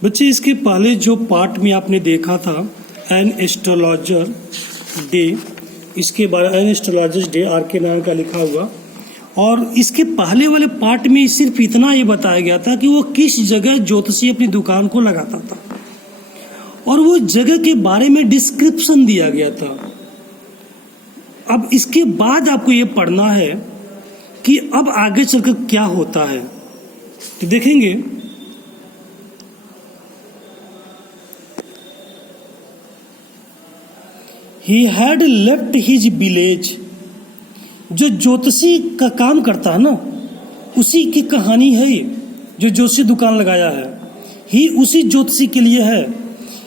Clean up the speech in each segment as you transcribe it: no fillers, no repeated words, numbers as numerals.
बच्चे इसके पहले जो पार्ट में आपने देखा था एन एस्ट्रोलॉजर डे, इसके बारे एन एस्ट्रोलॉजर्स डे आर के नाम का लिखा हुआ, और इसके पहले वाले पार्ट में सिर्फ इतना ये बताया गया था कि वो किस जगह ज्योतिषी अपनी दुकान को लगाता था और वो जगह के बारे में डिस्क्रिप्शन दिया गया था। अब इसके बाद आपको ये पढ़ना है कि अब आगे चलकर क्या होता है। तो देखेंगे he had left his village. जो ज्योतिषी का काम करता है ना, उसी की कहानी है ये, जो ज्योतिषी दुकान लगाया है ही उसी ज्योतिषी के लिए है।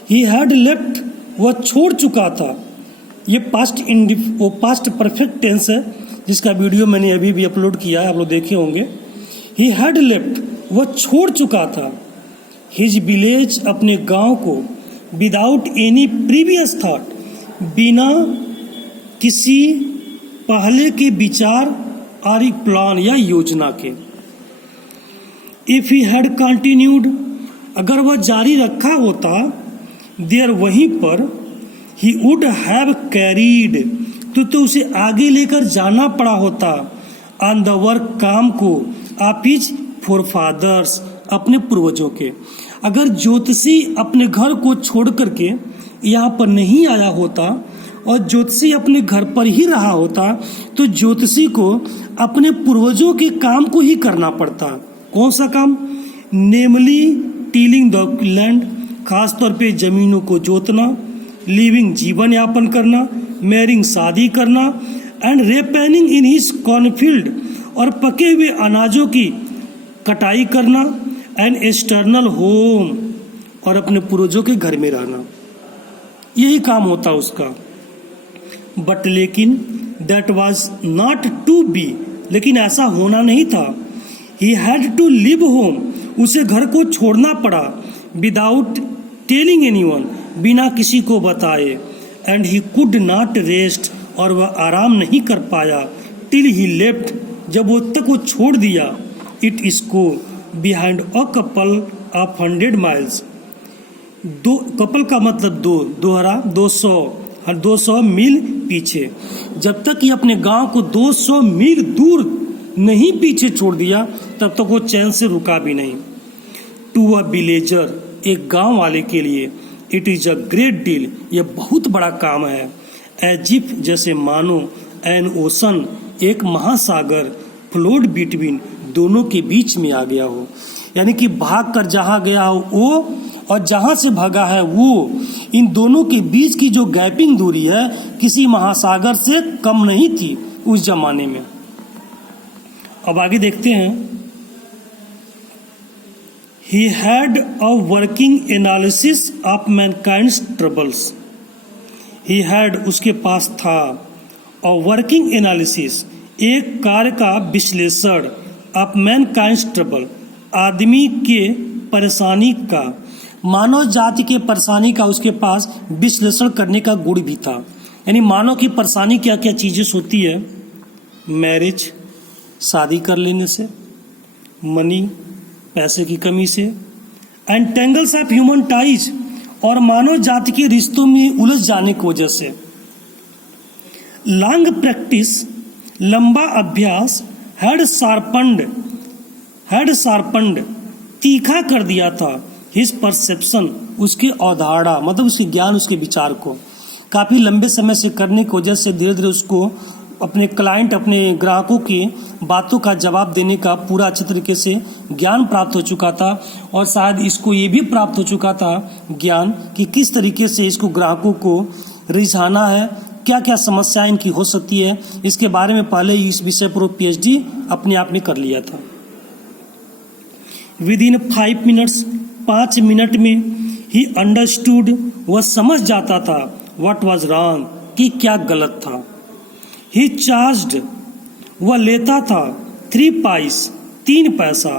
ही हैड लेफ्ट, वह छोड़ चुका था। ये पास्ट परफेक्ट टेंस है, जिसका वीडियो मैंने अभी भी अपलोड किया है, आप लोग देखे होंगे। ही हैड लेफ्ट, वह छोड़ चुका था। हिज विलेज, अपने गांव को। विदाउट एनी प्रीवियस थॉट, बिना किसी पहले के विचार और प्लान या योजना के। इफ ही हैड कंटिन्यूड, अगर वह जारी रखा होता, देयर, वहीं पर, ही वुड हैव कैरीड, तो उसे आगे लेकर जाना पड़ा होता, ऑन द वर्क, काम को, ऑफ हिज फोरफादर्स, अपने पूर्वजों के। अगर ज्योतिषी अपने घर को छोड़ करके यहाँ पर नहीं आया होता और ज्योतिषी अपने घर पर ही रहा होता, तो ज्योतिषी को अपने पूर्वजों के काम को ही करना पड़ता। कौन सा काम? नेमली टीलिंग द लैंड, खासतौर पे जमीनों को जोतना, लिविंग, जीवन यापन करना, मैरिंग, शादी करना, एंड रेपेनिंग इन हिज कॉर्नफील्ड, और पके हुए अनाजों की कटाई करना, एंड एक्सटर्नल होम, और अपने पूर्वजों के घर में रहना। यही काम होता उसका। बट लेकिन that was not to be, लेकिन ऐसा होना नहीं था। He had to leave home, उसे घर को छोड़ना पड़ा, विदाउट टेलिंग एनीवन, बिना किसी को बताए, and he could not rest, और वह आराम नहीं कर पाया, टिल ही लेफ्ट, जब वो तक वो छोड़ दिया, इट इसको, behind a couple of 100 miles. दो, कपल का मतलब दो, दोहरा 200 मील पीछे। जब तक ये अपने गांव को 200 मील दूर नहीं पीछे छोड़ दिया, तब तक वो चैन से रुका भी नहीं। टू अ विलेजर, एक गांव वाले के लिए, it is a great deal, यह बहुत बड़ा काम है। एज इफ, जैसे मानो, एन ओशन, एक महासागर, फ्लोड बिटवीन, दोनों के बीच में आ गया हो। यानी कि भाग कर जहाँ गया हो वो, और जहाँ से भागा है वो, इन दोनों के बीच की जो गैपिंग दूरी है किसी महासागर से कम नहीं थी उस जमाने में। अब आगे देखते हैं। He had a working analysis of mankind's troubles. He had, उसके पास था, अ वर्किंग एनालिसिस, एक कार्य का विश्लेषण, ऑफ मैनकाइंड्स ट्रबल, आदमी के परेशानी का, मानव जाति के परेशानी का उसके पास विश्लेषण करने का गुण भी था। यानी मानव की परेशानी क्या क्या चीजें होती है? मैरिज, शादी कर लेने से, मनी, पैसे की कमी से, and tangles of human ties, और मानव जाति के रिश्तों में उलझ जाने की वजह से। लॉन्ग प्रैक्टिस, लंबा अभ्यास, हैड शार्पन्ड, तीखा कर दिया था, हिज परसेप्शन, उसकी अवधारणा, मतलब उसके ज्ञान, उसके विचार को। काफ़ी लंबे समय से करने की वजह से धीरे धीरे उसको अपने क्लाइंट, अपने ग्राहकों की बातों का जवाब देने का पूरा अच्छी तरीके से ज्ञान प्राप्त हो चुका था। और शायद इसको ये भी प्राप्त हो चुका था ज्ञान कि किस तरीके से इसको ग्राहकों को रिझाना है, क्या क्या समस्याएं इनकी हो सकती है। इसके बारे में पहले ही इस विषय पर PhD अपने आप में कर लिया था। विद इन 5 मिनट्स, 5 मिनट में, ही अंडरस्टूड, वह समझ जाता था, व्हाट वाज रॉन्ग, कि क्या गलत था। ही चार्ज्ड, वह लेता था, 3 पाइस, 3 पैसा,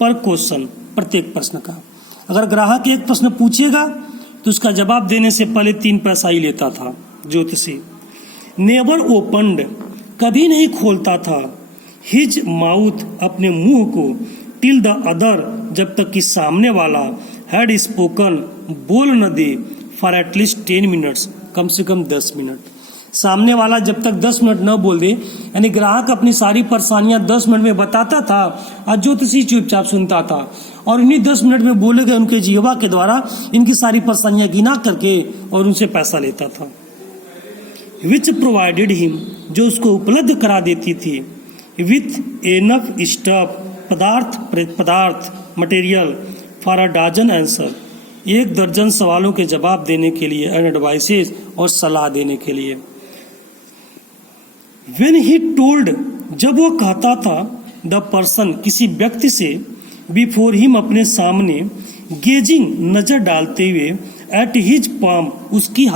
पर क्वेश्चन, प्रत्येक प्रश्न का। अगर ग्राहक एक प्रश्न पूछेगा तो उसका जवाब देने से पहले 3 पैसा ही लेता था ज्योतिषी। नेवर ओपन्ड, कभी नहीं खोलता था, हिज माउथ, अपने मुंह को, टिल द अदर, जब तक कि सामने वाला, हैड स्पोकन, बोल न दे फॉर एटलीस्ट 10 मिनट्स, कम से कम 10 मिनट। सामने वाला जब तक 10 मिनट न बोल दे, यानी ग्राहक अपनी सारी परेशानियां 10 मिनट में बताता था और ज्योतिषी चुपचाप सुनता था, और इन्हीं 10 मिनट में बोले गए उनके जीवा के द्वारा इनकी सारी परेशानियां गिना करके और उनसे पैसा लेता था। विच प्रोवाइडेड हिम, जो उसको उपलब्ध करा देती थी, विथ एनफ स्टफ, पदार्थ material for a dozen answer, 1 दर्जन सवालों के जवाब देने के लिए, एंड एडवाइसेस, और सलाह देने के लिए। When he told, जब वो कहता था, द पर्सन, किसी व्यक्ति से, बिफोर हिम, अपने सामने, गेजिंग, नजर डालते हुए, एट हिज पाम, उसकी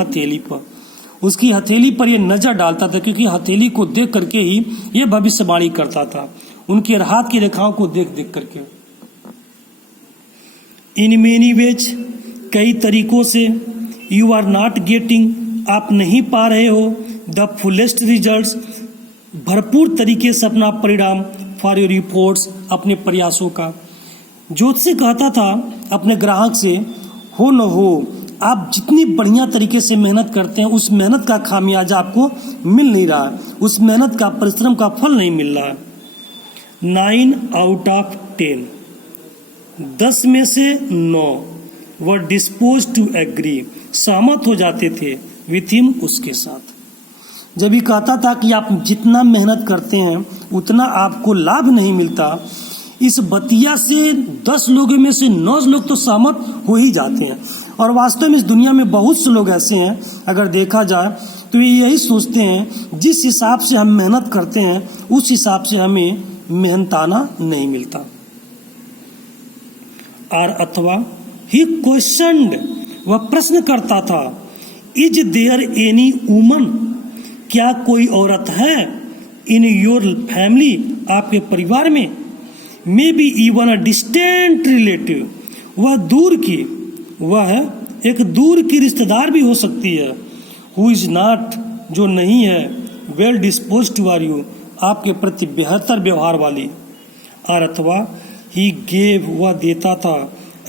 हथेली पर ये नजर डालता था, क्योंकि हथेली को देख करके ही ये भविष्यवाणी करता था, उनके हाथ की रेखाओं को देख देख करके। इन मेनी वेज, कई तरीकों से, यू आर नॉट गेटिंग, आप नहीं पा रहे हो, द फुलेस्ट रिजल्ट्स, भरपूर तरीके से अपना परिणाम, फॉर योर रिपोर्ट्स, अपने प्रयासों का। ज्योतिषी कहता था अपने ग्राहक से, हो न हो, आप जितनी बढ़िया तरीके से मेहनत करते हैं, उस मेहनत का खामियाजा आपको मिल नहीं रहा, उस मेहनत का, परिश्रम का फल नहीं मिल रहा। 9 आउट ऑफ 10, 10 में से 9 वर डिस्पोज टू एग्री, सहमत हो जाते थे, विथ हिम, उसके साथ। जब ये कहता था कि आप जितना मेहनत करते हैं उतना आपको लाभ नहीं मिलता, इस बतिया से 10 लोगों में से 9 लोग तो सहमत हो ही जाते हैं। और वास्तव में इस दुनिया में बहुत से लोग ऐसे हैं, अगर देखा जाए तो ये यही सोचते हैं, जिस हिसाब से हम मेहनत करते हैं उस हिसाब से हमें मेहनताना नहीं मिलता। और अथवा ही क्वेश्चनड, वह प्रश्न करता था, इज देयर एनी वुमन, क्या कोई औरत है, इन योर फैमिली, आपके परिवार में, may be even a distant relative, वह दूर की, वह एक दूर की रिश्तेदार भी हो सकती है, हु इज नॉट, जो नहीं है, वेल डिस्पोज टू यू, आपके प्रति बेहतर व्यवहार वाली। और अथवा ही गेव, वह देता था,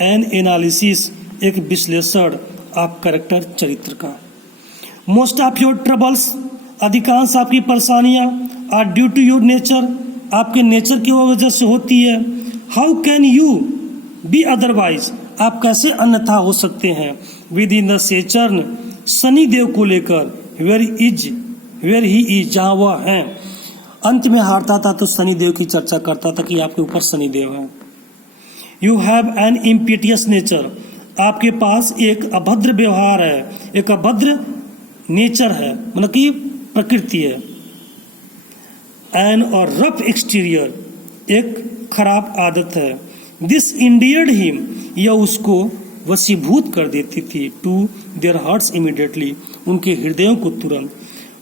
एन एनालिसिस, एक विश्लेषण ऑफ कैरेक्टर, चरित्र का। मोस्ट ऑफ योर ट्रबल्स, अधिकांश आपकी परेशानियां, are due to your nature, आपके नेचर की वजह से होती है। How can you be otherwise, आप कैसे अन्यथा हो सकते हैं, with in the Saturn, Shani Dev को लेकर, वेयर ही इज, जहाँ वह है। अंत में हारता था तो शनि देव की चर्चा करता था कि आपके ऊपर शनि देव है। यू हैव एन इम्पीटियस नेचर, आपके पास एक अभद्र व्यवहार है, एक अभद्र नेचर है, मतलब कि प्रकृति है। एन और रफ एक्सटीरियर, एक खराब आदत है। दिस इंडियर्ड हिम, यह उसको वशीभूत कर देती थी, टू देयर हार्ट्स इमीडिएटली, उनके हृदयों को तुरंत।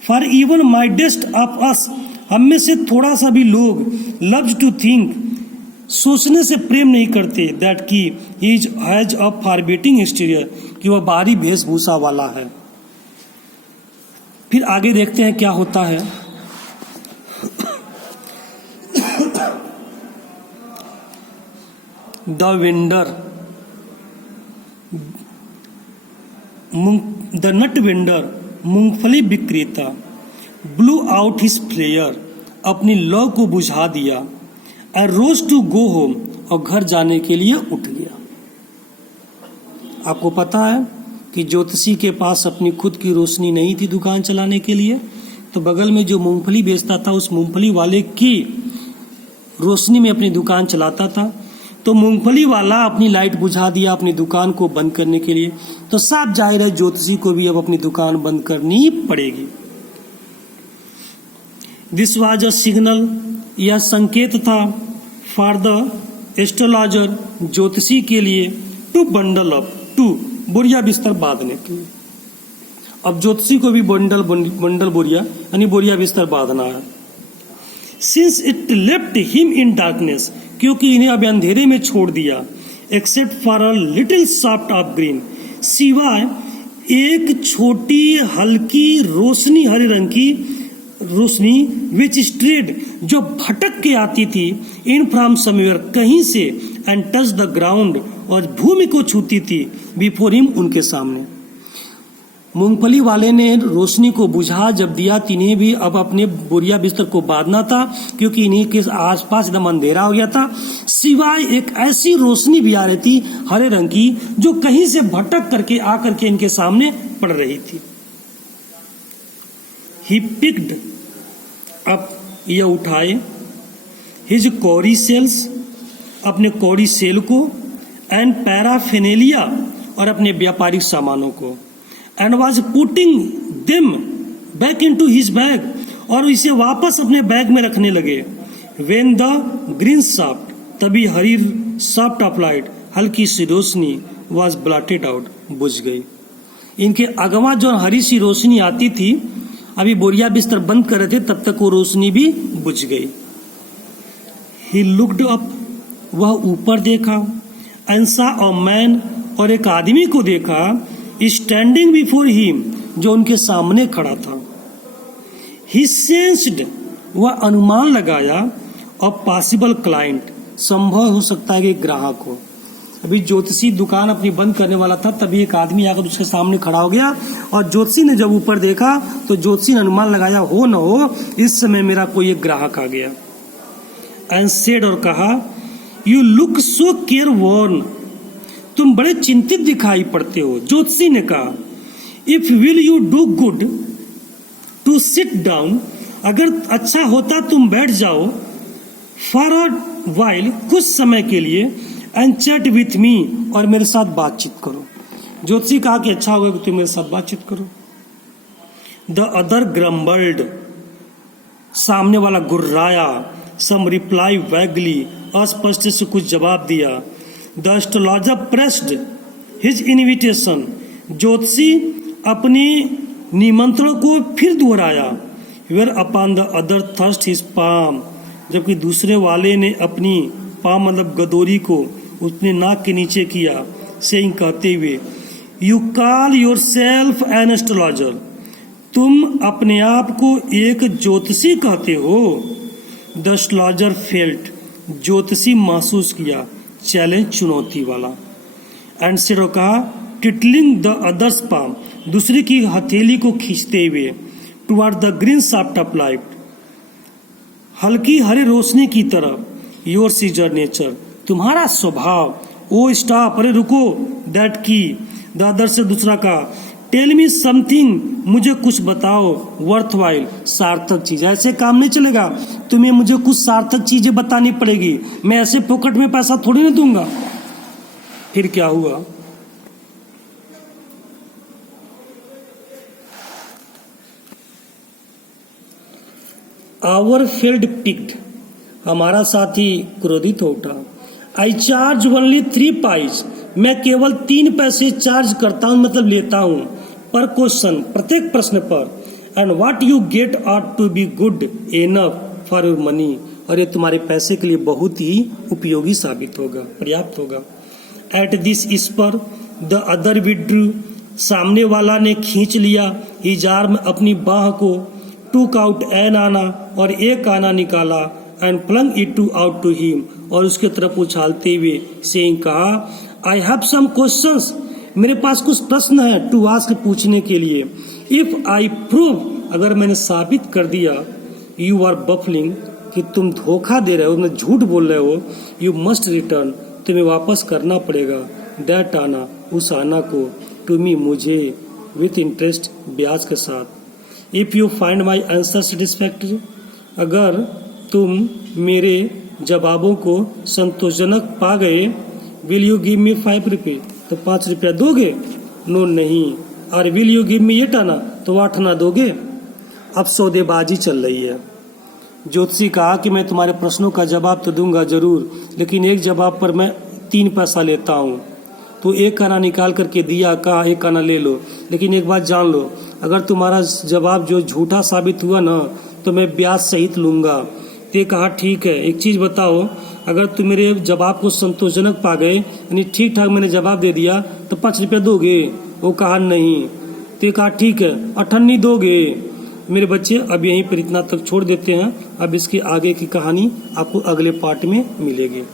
फॉर इवन माइडेस्ट ऑफ अस, हम में से थोड़ा सा भी लोग, लव्स टू थिंक, सोचने से प्रेम नहीं करते, दैट की he is has a forbidding exterior, कि वह बाहरी वेशभूषा वाला है। फिर आगे देखते हैं क्या होता है। The vendor, the nut vendor, मूंगफली विक्रेता, ब्लू आउट हिज फ्लेयर, अपनी लौ को बुझा दिया, and rose to go home, और घर जाने के लिए उठ गया। आपको पता है कि ज्योतिषी के पास अपनी खुद की रोशनी नहीं थी दुकान चलाने के लिए, तो बगल में जो मूंगफली बेचता था उस मूंगफली वाले की रोशनी में अपनी दुकान चलाता था। तो मूंगफली वाला अपनी लाइट बुझा दिया अपनी दुकान को बंद करने के लिए, तो साफ जाहिर है ज्योतिषी को भी अब अपनी दुकान बंद करनी पड़ेगी। दिस वाज अ सिग्नल, यह संकेत था, फॉर द एस्ट्रोलॉजर, ज्योतिषी के लिए, टू बंडल अप, टू बोरिया बिस्तर बांधने के लिए। अब ज्योतिषी को भी बंडल बोरिया यानी बोरिया बिस्तर बांधना है। Since it left him in darkness, क्योंकि इन्हें अब अंधेरे में छोड़ दिया, except for a little soft of green, सिवाय एक छोटी हल्की रोशनी, हरे रंग की रोशनी, विच स्ट्रेड, जो भटक के आती थी, इन फ्रॉम समवेयर, कहीं से, एंड टच द ग्राउंड, और भूमि को छूती थी बिफोर हिम, उनके सामने। मूंगफली वाले ने रोशनी को बुझा जब दिया, इन्हें भी अब अपने बोरिया बिस्तर को बांधना था, क्योंकि इन्हीं के आसपास एकदम अंधेरा हो गया था। सिवाय एक ऐसी रोशनी भी आ रही थी हरे रंग की, जो कहीं से भटक करके आकर के इनके सामने पड़ रही थी। ही पिक्ड अप, यह उठाए, हिज कौड़ी सेल्स, अपने कौड़ी सेल को, एंड पैराफेनेलिया, और अपने व्यापारिक सामानों को, and was putting them back into his bag, और इसे वापस अपने बैग में रखने लगे। वेन द ग्रीन शाफ्ट, तभी हरी शाफ्ट ऑफ लाइट, हल्की सी रोशनी, वॉज ब्लॉटेड आउट, बुझ गई। इनके अगवा जो हरी सी रोशनी आती थी, अभी बोरिया बिस्तर बंद कर रहे थे, तब तक वो रोशनी भी बुझ गई। ही लुक्ड अप, वह ऊपर देखा, एंड सॉ अ मैन, और एक आदमी को देखा, स्टैंडिंग बिफोर हिम, जो उनके सामने खड़ा था। ही सेंस्ड, वह अनुमान लगाया, और पॉसिबल क्लाइंट, संभव हो सकता है कि ग्राहक हो। अभी ज्योतिषी दुकान अपनी बंद करने वाला था, तभी एक आदमी आकर उसके सामने खड़ा हो गया, और ज्योतिषी ने जब ऊपर देखा तो ज्योतिषी ने अनुमान लगाया, हो न हो इस समय मेरा कोई एक ग्राहक आ गया। एंड सेड, और कहा, you look so careworn, तुम बड़े चिंतित दिखाई पड़ते हो। ज्योतिषी ने कहा, if will you do good to sit down, अगर अच्छा होता तुम बैठ जाओ, फॉर अ वाइल, कुछ समय के लिए, एंड चैट विथ मी, और मेरे साथ बातचीत करो। ज्योतिषी कहा कि अच्छा होगा कि तुम मेरे साथ बातचीत करो। द अदर ग्रम्बल्ड, सामने वाला गुर्राया। सम रिप्लाई वैगली, अस्पष्ट से कुछ जवाब दिया। The astrologer pressed his invitation, ज्योतिषी अपनी निमंत्रण को फिर दोहराया। Whereupon the other thrust his palm, जबकि दूसरे वाले ने अपनी पाम मतलब गदोरी को उसने नाक के नीचे किया, सेइंग, कहते हुए, you call your self an astrologer, तुम अपने आप को एक ज्योतिषी कहते हो। द एस्ट्रोलॉजर फेल्ट, ज्योतिषी महसूस किया, चैलेंज, चुनौती वाला। एंड से कहा, टिटलिंग द अदर्स पाम, दूसरे की हथेली को खींचते हुए, toward the green shaft of light, हल्की हरे रोशनी की तरफ। योर सीजर नेचर, तुम्हारा स्वभाव। ओ स्टॉप, अरे रुको। दैट की, द अदर से दूसरा का, टेल मी समथिंग, मुझे कुछ बताओ, वर्थ वाइल, सार्थक चीज। ऐसे काम नहीं चलेगा, तुम्हें मुझे कुछ सार्थक चीजें बतानी पड़ेगी, मैं ऐसे पॉकेट में पैसा थोड़ी ना दूंगा। फिर क्या हुआ? आवर फील्ड पिक्ड, हमारा साथी क्रोधित हो उठा। आई चार्ज ओनली 3 पाइस, मैं केवल 3 पैसे चार्ज करता हूं, मतलब लेता हूं, पर क्वेश्चन, प्रत्येक प्रश्न पर। And what you get out to be good enough for your money, और ये तुम्हारे पैसे के लिए बहुत ही उपयोगी साबित होगा, पर्याप्त होगा। एट दिस इस पर द अदर विड्रू, सामने वाला ने खींच लिया हिज आर्म, अपनी बाह को, टूक आउट एन आना, और एक आना निकाला, and flung it to out to him, और उसके तरफ उछालते हुए, सेइंग, कहा, आई हैव सम क्वेश्चंस, मेरे पास कुछ प्रश्न है, टू आस्क, पूछने के लिए। इफ आई प्रूव, अगर मैंने साबित कर दिया, यू आर बफलिंग, कि तुम धोखा दे रहे हो, मतलब झूठ बोल रहे हो, यू मस्ट रिटर्न, तुम्हें वापस करना पड़ेगा, दैट आना, उस आना को, टू मी, मुझे, विथ इंटरेस्ट, ब्याज के साथ। If you find my answer satisfactory, अगर तुम मेरे जवाबों को संतोषजनक पा गए, विल यू गिव मी 5 रुपये, तो 5 रुपया दोगे? नो, नहीं। और विल यू गिव मी 8 आना, तो 8 आना दोगे? अब सौदेबाजी चल रही है। ज्योतिषी कहा कि मैं तुम्हारे प्रश्नों का जवाब तो दूंगा जरूर, लेकिन एक जवाब पर मैं 3 पैसा लेता हूँ। तो 1 आना निकाल करके दिया, कहा 1 आना ले लो, लेकिन एक बात जान लो, अगर तुम्हारा जवाब जो झूठा साबित हुआ ना, तो मैं ब्याज सहित लूंगा। ते कहा, ठीक है, एक चीज बताओ, अगर तुम मेरे जवाब को संतोषजनक पा गए, यानी ठीक ठाक मैंने जवाब दे दिया, तो 5 रुपया दोगे? वो कहा नहीं। ते कहा, ठीक है, 98 दोगे? मेरे बच्चे, अब यहीं पर इतना तक छोड़ देते हैं, अब इसके आगे की कहानी आपको अगले पार्ट में मिलेगी।